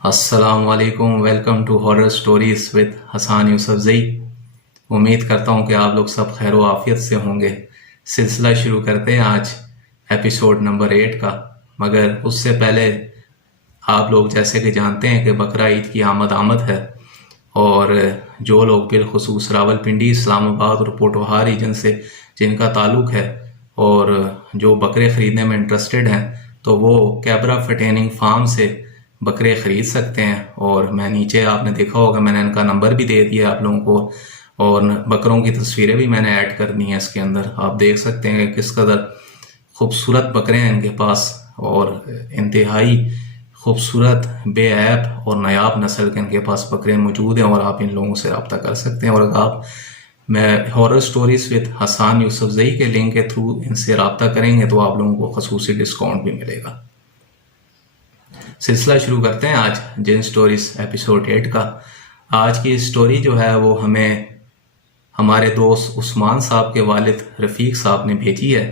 السلام علیکم، welcome to horror stories with Hassan Yousafzai. امید کرتا ہوں کہ آپ لوگ سب خیر و عافیت سے ہوں گے۔ سلسلہ شروع کرتے ہیں آج ایپیسوڈ نمبر 8 کا، مگر اس سے پہلے آپ لوگ جیسے کہ جانتے ہیں کہ بقرہ عید کی آمد ہے، اور جو لوگ بالخصوص راولپنڈی، اسلام آباد اور پوٹوہار ریجن سے جن کا تعلق ہے اور جو بکرے خریدنے میں انٹرسٹڈ ہیں تو وہ کیبرا فٹیننگ فارم سے بکرے خرید سکتے ہیں۔ اور میں نیچے آپ نے دیکھا ہوگا میں نے ان کا نمبر بھی دے دیا آپ لوگوں کو، اور بکروں کی تصویریں بھی میں نے ایڈ کر دی ہیں اس کے اندر۔ آپ دیکھ سکتے ہیں کہ کس قدر خوبصورت بکرے ہیں ان کے پاس، اور انتہائی خوبصورت بے عیب اور نایاب نسل کے ان کے پاس بکرے موجود ہیں، اور آپ ان لوگوں سے رابطہ کر سکتے ہیں۔ اور اگر آپ میں ہارر سٹوریز وتھ حسان یوسف زئی کے لنک کے تھرو ان سے رابطہ کریں گے تو آپ لوگوں کو خصوصی ڈسکاؤنٹ بھی ملے گا۔ سلسلہ شروع کرتے ہیں آج جن سٹوریز ایپیسوڈ 8 کا۔ آج کی سٹوری جو ہے وہ ہمیں ہمارے دوست عثمان صاحب کے والد رفیق صاحب نے بھیجی ہے۔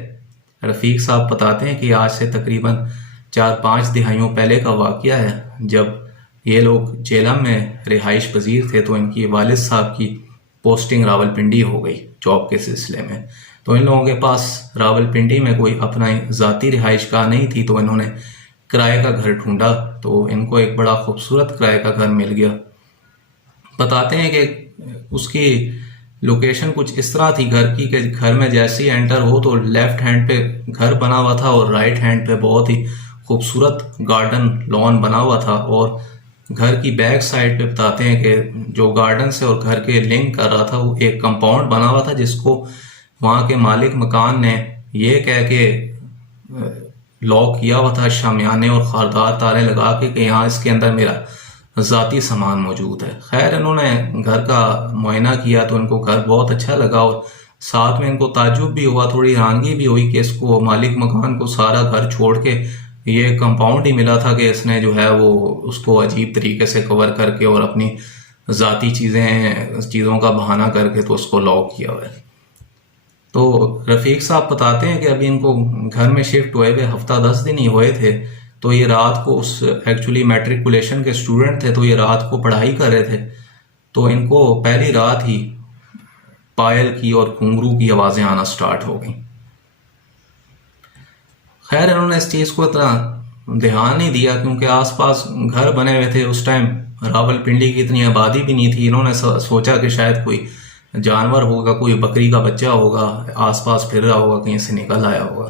رفیق صاحب بتاتے ہیں کہ آج سے تقریباً 4-5 دہائیوں پہلے کا واقعہ ہے، جب یہ لوگ جیلم میں رہائش پذیر تھے تو ان کی والد صاحب کی پوسٹنگ راولپنڈی ہو گئی جاب کے سلسلے میں۔ تو ان لوگوں کے پاس راولپنڈی میں کوئی اپنا ذاتی رہائش گاہ نہیں تھی، تو انہوں نے کرائے کا گھر ڈھونڈا، تو ان کو ایک بڑا خوبصورت کرائے کا گھر مل گیا۔ بتاتے ہیں کہ اس کی لوکیشن کچھ اس طرح تھی گھر کی کہ گھر میں جیسے ہی انٹر ہو تو لیفٹ ہینڈ پہ گھر بنا ہوا تھا، اور رائٹ ہینڈ پہ بہت ہی خوبصورت گارڈن لان بنا ہوا تھا، اور گھر کی بیک سائڈ پہ بتاتے ہیں کہ جو گارڈن سے اور گھر کے لنک کر رہا تھا وہ ایک کمپاؤنڈ بنا ہوا تھا، جس کو وہاں کے مالک مکان نے یہ کہہ کے لاک کیا ہوا تھا شامیانے اور خاردار تارے لگا کے کہ یہاں اس کے اندر میرا ذاتی سامان موجود ہے۔ خیر انہوں نے گھر کا معائنہ کیا تو ان کو گھر بہت اچھا لگا، اور ساتھ میں ان کو تعجب بھی ہوا، تھوڑی حیرانگی بھی ہوئی کہ اس کو مالک مکان کو سارا گھر چھوڑ کے یہ کمپاؤنڈ ہی ملا تھا کہ اس نے جو ہے وہ اس کو عجیب طریقے سے کور کر کے اور اپنی ذاتی چیزوں کا بہانہ کر کے تو اس کو لاک کیا ہوا ہے۔ تو رفیق صاحب بتاتے ہیں کہ ابھی ان کو گھر میں شفٹ ہوئے ہوئے ہفتہ 10 دن ہی ہوئے تھے، تو یہ رات کو ایکچولی میٹریکولیشن کے اسٹوڈنٹ تھے، تو یہ رات کو پڑھائی کر رہے تھے، تو ان کو پہلی رات ہی پائل کی اور گھنگرو کی آوازیں آنا سٹارٹ ہو گئیں۔ خیر انہوں نے اس چیز کو اتنا دھیان نہیں دیا کیونکہ آس پاس گھر بنے ہوئے تھے، اس ٹائم راولپنڈی کی اتنی آبادی بھی نہیں تھی۔ انہوں نے سوچا کہ شاید کوئی جانور ہوگا، کوئی بکری کا بچہ ہوگا آس پاس پھر رہا ہوگا، کہیں سے نکل آیا ہوگا۔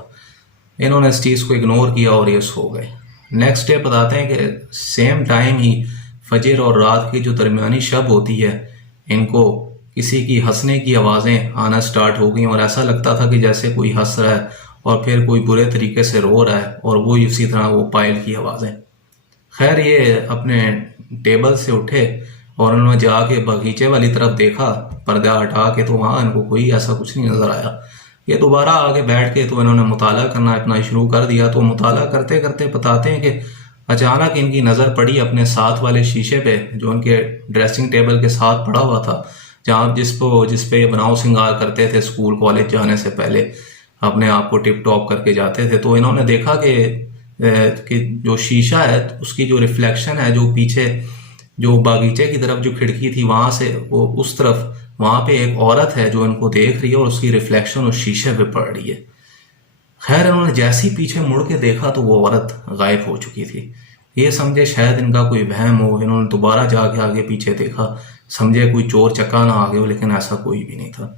انہوں نے اس چیز کو اگنور کیا اور یہ سو گئے۔ نیکسٹ ڈے بتاتے ہیں کہ سیم ٹائم ہی فجر اور رات کی جو درمیانی شب ہوتی ہے، ان کو کسی کی ہنسنے کی آوازیں آنا سٹارٹ ہو گئیں، اور ایسا لگتا تھا کہ جیسے کوئی ہنس رہا ہے اور پھر کوئی برے طریقے سے رو رہا ہے، اور وہ اسی طرح وہ پائل کی آوازیں۔ خیر یہ اپنے ٹیبل سے اٹھے اور انہوں نے جا کے باغیچے والی طرف دیکھا پردہ ہٹا کے، تو وہاں ان کو کوئی ایسا کچھ نہیں نظر آیا۔ یہ دوبارہ آگے بیٹھ کے تو انہوں نے مطالعہ کرنا اپنا شروع کر دیا۔ تو مطالعہ کرتے کرتے بتاتے ہیں کہ اچانک ان کی نظر پڑی اپنے ساتھ والے شیشے پہ جو ان کے ڈریسنگ ٹیبل کے ساتھ پڑا ہوا تھا، جہاں جس پہ یہ بناؤ سنگار کرتے تھے اسکول کالج جانے سے پہلے، اپنے آپ کو ٹپ ٹاپ کر کے جاتے تھے۔ تو انہوں نے دیکھا کہ جو شیشہ ہے اس کی جو ریفلیکشن ہے، جو پیچھے جو باغیچے کی طرف جو کھڑکی تھی وہاں سے وہ اس طرف، وہاں پہ ایک عورت ہے جو ان کو دیکھ رہی ہے اور اس کی ریفلیکشن اس شیشے پہ پڑ رہی ہے۔ خیر انہوں نے جیسے ہی پیچھے مڑ کے دیکھا تو وہ عورت غائب ہو چکی تھی۔ یہ سمجھے شاید ان کا کوئی وہم ہو، انہوں نے دوبارہ جا کے آگے پیچھے دیکھا، سمجھے کوئی چور چکا نہ آ گیا ہو، لیکن ایسا کوئی بھی نہیں تھا۔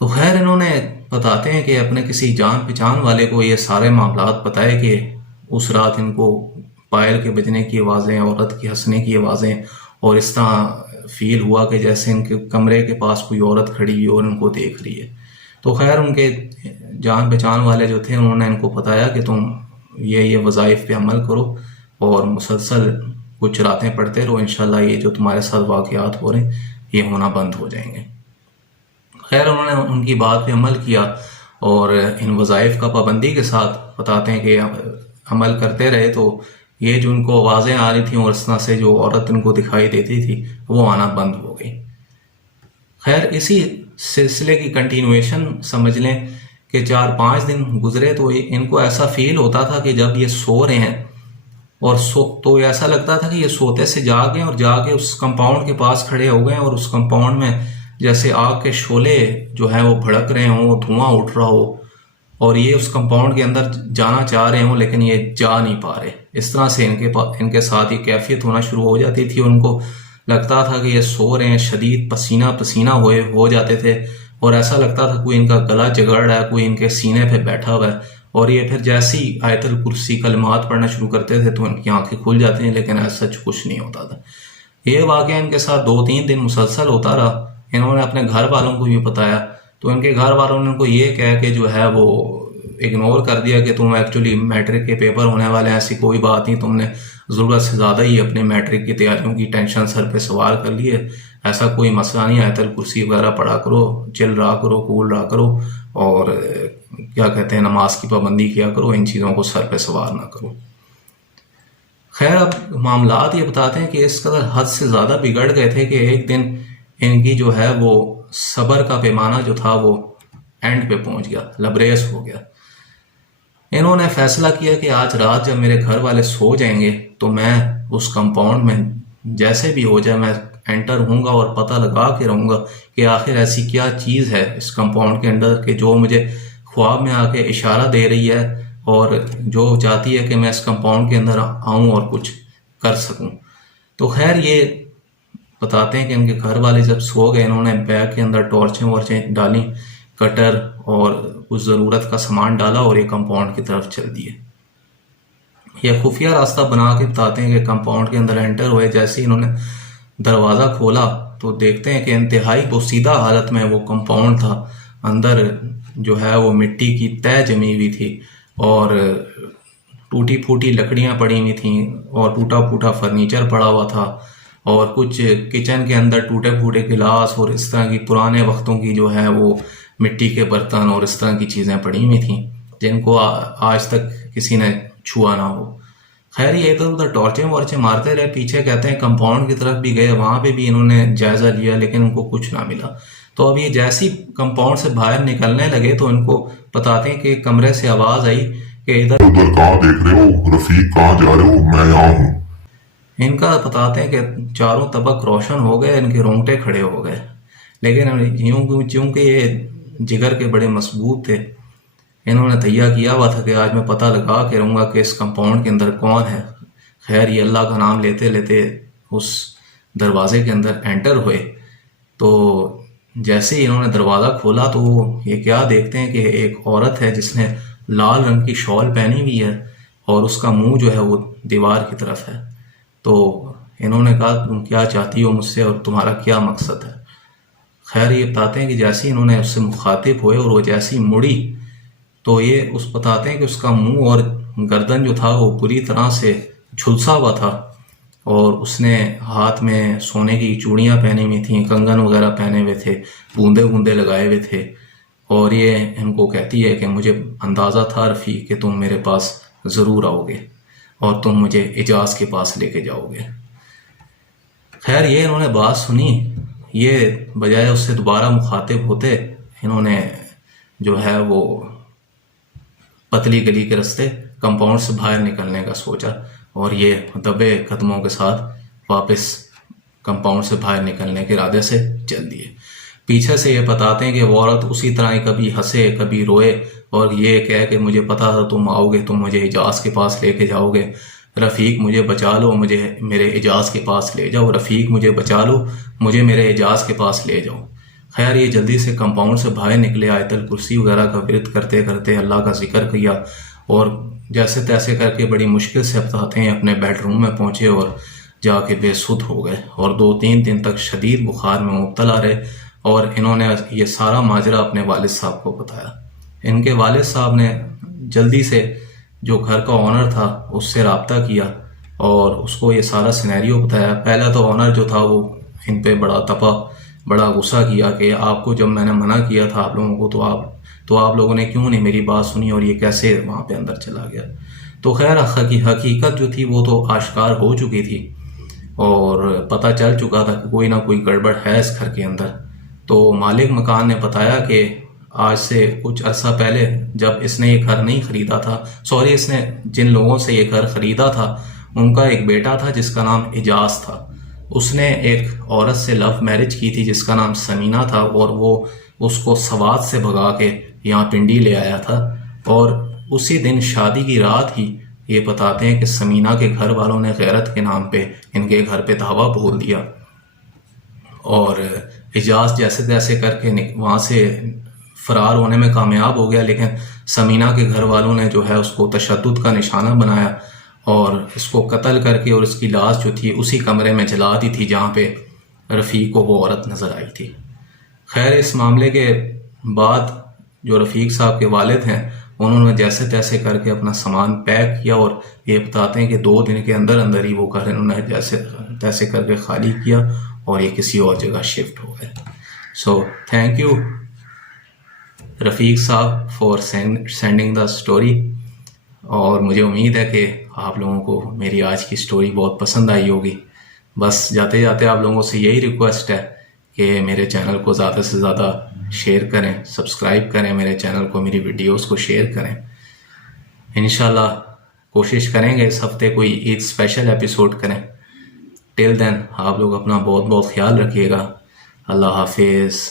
تو خیر انہوں نے بتاتے ہیں کہ اپنے کسی جان پہچان والے کو یہ سارے معاملات بتائے کہ اس رات ان کو پائل کے بجنے کی آوازیں، عورت کی ہنسنے کی آوازیں، اور اس طرح فیل ہوا کہ جیسے ان کے کمرے کے پاس کوئی عورت کھڑی ہوئی اور ان کو دیکھ رہی ہے۔ تو خیر ان کے جان پہچان والے جو تھے انہوں نے ان کو بتایا کہ تم یہ وظائف پہ عمل کرو اور مسلسل کچھ راتیں پڑھتے رہو، انشاءاللہ یہ جو تمہارے ساتھ واقعات ہو رہے ہیں یہ ہونا بند ہو جائیں گے۔ خیر انہوں نے ان کی بات پہ عمل کیا اور ان وظائف کا پابندی کے ساتھ بتاتے ہیں کہ عمل کرتے رہے، تو یہ جو ان کو آوازیں آ رہی تھیں اور اس طرح سے جو عورت ان کو دکھائی دیتی تھی وہ آنا بند ہو گئی۔ خیر اسی سلسلے کی کنٹینویشن سمجھ لیں کہ 4-5 دن گزرے تو ان کو ایسا فیل ہوتا تھا کہ جب یہ سو رہے ہیں اور تو ایسا لگتا تھا کہ یہ سوتے سے جاگیں اور جا کے اس کمپاؤنڈ کے پاس کھڑے ہو گئے اور اس کمپاؤنڈ میں جیسے آگ کے شعلے جو ہیں وہ بھڑک رہے ہوں، دھواں اٹھ رہا ہو اور یہ اس کمپاؤنڈ کے اندر جانا چاہ رہے ہوں لیکن یہ جا نہیں پا رہے۔ اس طرح سے ان کے ساتھ یہ کیفیت ہونا شروع ہو جاتی تھی، ان کو لگتا تھا کہ یہ سو رہے ہیں، شدید پسینہ پسینہ ہو جاتے تھے اور ایسا لگتا تھا کوئی ان کا گلا جگڑ رہا ہے، کوئی ان کے سینے پہ بیٹھا ہوا ہے۔ اور یہ پھر جیسی آیت الکرسی کلمات پڑھنا شروع کرتے تھے تو ان کی آنکھیں کھل جاتی ہیں، لیکن ایسا کچھ نہیں ہوتا تھا۔ یہ واقعہ ان کے ساتھ 2-3 دن مسلسل ہوتا رہا۔ انہوں نے اپنے گھر والوں کو بھی بتایا تو ان کے گھر والوں نے ان کو یہ کہہ کے جو ہے وہ اگنور کر دیا کہ تم ایکچولی میٹرک کے پیپر ہونے والے ہیں، ایسی کوئی بات نہیں، تم نے ضرورت سے زیادہ ہی اپنے میٹرک کی تیاریوں کی ٹینشن سر پہ سوار کر لی ہے، ایسا کوئی مسئلہ نہیں، آیت الکرسی وغیرہ پڑھا کرو، چل رہا کرو، کول رہا کرو اور کیا کہتے ہیں نماز کی پابندی کیا کرو، ان چیزوں کو سر پہ سوار نہ کرو۔ خیر اب معاملات یہ بتاتے ہیں کہ اس قدر حد سے زیادہ بگڑ گئے تھے کہ ایک دن ان کی جو ہے وہ صبر کا پیمانہ جو تھا وہ اینڈ پہ پہنچ گیا، لبریز ہو گیا۔ انہوں نے فیصلہ کیا کہ آج رات جب میرے گھر والے سو جائیں گے تو میں اس کمپاؤنڈ میں جیسے بھی ہو جائے میں انٹر ہوں گا اور پتہ لگا کے رہوں گا کہ آخر ایسی کیا چیز ہے اس کمپاؤنڈ کے اندر کہ جو مجھے خواب میں آ کے اشارہ دے رہی ہے اور جو چاہتی ہے کہ میں اس کمپاؤنڈ کے اندر آؤں اور کچھ کر سکوں۔ تو خیر یہ بتاتے ہیں کہ ان کے گھر والے جب سو گئے، انہوں نے بیگ کے اندر ٹارچیں ڈالیں، کٹر اور کچھ ضرورت کا سامان ڈالا اور یہ کمپاؤنڈ کی طرف چل دیے۔ یہ خفیہ راستہ بنا کے بتاتے ہیں کہ کمپاؤنڈ کے اندر انٹر ہوئے، جیسے ہی انہوں نے دروازہ کھولا تو دیکھتے ہیں کہ انتہائی بوسیدہ حالت میں وہ کمپاؤنڈ تھا، اندر جو ہے وہ مٹی کی تہ جمی ہوئی تھی اور ٹوٹی پھوٹی لکڑیاں پڑی ہوئی تھیں اور ٹوٹا پھوٹا فرنیچر پڑا ہوا تھا اور کچھ کچن کے اندر ٹوٹے پھوٹے گلاس اور اس طرح کی پرانے وقتوں کی جو ہے وہ مٹی کے برتن اور اس طرح کی چیزیں پڑی ہوئی تھیں جن کو آج تک کسی نے چھوا نہ ہو۔ خیر یہ ادھر ادھر ٹارچیں مارتے رہے، پیچھے کہتے ہیں کمپاؤنڈ کی طرف بھی گئے، وہاں پہ بھی انہوں نے جائزہ لیا لیکن ان کو کچھ نہ ملا۔ تو اب یہ جیسی کمپاؤنڈ سے باہر نکلنے لگے تو ان کو بتاتے ہیں کہ کمرے سے آواز آئی کہ ادھر کہاں دیکھ رہے ہو، رفیق کہاں جا رہے ہو، میں یہاں ہوں۔ ان کا بتاتے ہیں کہ چاروں طبق روشن ہو گئے، ان کے رونگٹے کھڑے ہو گئے، لیکن چونکہ یہ جگر کے بڑے مضبوط تھے، انہوں نے تہیہ کیا ہوا تھا کہ آج میں پتہ لگا کے رہوں گا کہ اس کمپاؤنڈ کے اندر کون ہے۔ خیر یہ اللہ کا نام لیتے لیتے اس دروازے کے اندر انٹر ہوئے تو جیسے ہی انہوں نے دروازہ کھولا تو یہ کیا دیکھتے ہیں کہ ایک عورت ہے جس نے لال رنگ کی شال پہنی ہوئی ہے اور اس کا منہ جو ہے وہ دیوار کی طرف ہے۔ تو انہوں نے کہا تم کیا چاہتی ہو مجھ سے اور تمہارا کیا مقصد ہے؟ خیر یہ بتاتے ہیں کہ جیسے انہوں نے اس سے مخاطب ہوئے اور وہ جیسی مڑی تو یہ بتاتے ہیں کہ اس کا منہ اور گردن جو تھا وہ پوری طرح سے جھلسا ہوا تھا اور اس نے ہاتھ میں سونے کی چوڑیاں پہنی ہوئی تھیں، کنگن وغیرہ پہنے ہوئے تھے، بوندے لگائے ہوئے تھے اور یہ ان کو کہتی ہے کہ مجھے اندازہ تھا رفیق کہ تم میرے پاس ضرور آؤ گے اور تم مجھے اعجاز کے پاس لے کے جاؤ گے۔ خیر یہ انہوں نے بات سنی، یہ بجائے اس سے دوبارہ مخاطب ہوتے انہوں نے جو ہے وہ پتلی گلی کے رستے کمپاؤنڈ سے باہر نکلنے کا سوچا اور یہ دبے قدموں کے ساتھ واپس کمپاؤنڈ سے باہر نکلنے کے ارادے سے چل دیے۔ پیچھے سے یہ بتاتے ہیں کہ وہ عورت اسی طرح ہی کبھی ہنسے کبھی روئے اور یہ کہہ کہ مجھے پتا تھا تم آؤ گے، تم مجھے اعجاز کے پاس لے کے جاؤ گے، رفیق مجھے بچا لو، مجھے میرے اعجاز کے پاس لے جاؤ، رفیق مجھے بچا لو، مجھے میرے اعجاز کے پاس لے جاؤ۔ خیر یہ جلدی سے کمپاؤنڈ سے باہر نکلے، آیت الکرسی وغیرہ کا ورد کرتے کرتے اللہ کا ذکر کیا اور جیسے تیسے کر کے بڑی مشکل سے بتاتے ہیں اپنے بیڈ روم میں پہنچے اور جا کے بے سدھ ہو گئے اور 2-3 دن تک شدید بخار میں مبتلا رہے اور انہوں نے یہ سارا ماجرا اپنے والد صاحب کو بتایا۔ ان کے والد صاحب نے جلدی سے جو گھر کا آنر تھا اس سے رابطہ کیا اور اس کو یہ سارا سینیریو بتایا۔ پہلا تو آنر جو تھا وہ ان پہ بڑا تپا، بڑا غصہ کیا کہ آپ کو جب میں نے منع کیا تھا آپ لوگوں کو تو آپ لوگوں نے کیوں نہیں میری بات سنی اور یہ کیسے وہاں پہ اندر چلا گیا۔ تو خیر حقیقت جو تھی وہ تو آشکار ہو چکی تھی اور پتہ چل چکا تھا کہ کوئی نہ کوئی گڑبڑ ہے اس گھر کے اندر. تو مالک مکان نے بتایا کہ آج سے کچھ عرصہ پہلے جب اس نے یہ گھر نہیں خریدا تھا، اس نے جن لوگوں سے یہ گھر خریدا تھا ان کا ایک بیٹا تھا جس کا نام اجاز تھا. اس نے ایک عورت سے لو میرج کی تھی جس کا نام سمینہ تھا، اور وہ اس کو سوات سے بھگا کے یہاں پنڈی لے آیا تھا. اور اسی دن شادی کی رات ہی یہ بتاتے ہیں کہ سمینہ کے گھر والوں نے غیرت کے نام پہ ان کے گھر پہ دھاوا بول دیا، اور اجاز جیسے تیسے کر کے وہاں سے فرار ہونے میں کامیاب ہو گیا. لیکن سمینہ کے گھر والوں نے جو ہے اس کو تشدد کا نشانہ بنایا اور اس کو قتل کر کے اور اس کی لاش جو تھی اسی کمرے میں جلا دی تھی جہاں پہ رفیق کو وہ عورت نظر آئی تھی. خیر اس معاملے کے بعد جو رفیق صاحب کے والد ہیں انہوں نے جیسے تیسے کر کے اپنا سامان پیک کیا، اور یہ بتاتے ہیں کہ 2 دن کے اندر اندر ہی وہ گھر انہوں نے جیسے تیسے کر کے خالی کیا اور یہ کسی اور جگہ شفٹ ہو گئے. سو تھینک یو رفیق صاحب فار سینڈنگ دا اسٹوری، اور مجھے امید ہے کہ آپ لوگوں کو میری آج کی اسٹوری بہت پسند آئی ہوگی. بس جاتے جاتے آپ لوگوں سے یہی ریکویسٹ ہے کہ میرے چینل کو زیادہ سے زیادہ شیئر کریں، سبسکرائب کریں میرے چینل کو، میری ویڈیوز کو شیئر کریں. انشاءاللہ کوشش کریں گے اس ہفتے کوئی عید اسپیشل ایپیسوڈ کریں. ٹل دین آپ لوگ اپنا بہت بہت خیال رکھیے گا. اللہ حافظ.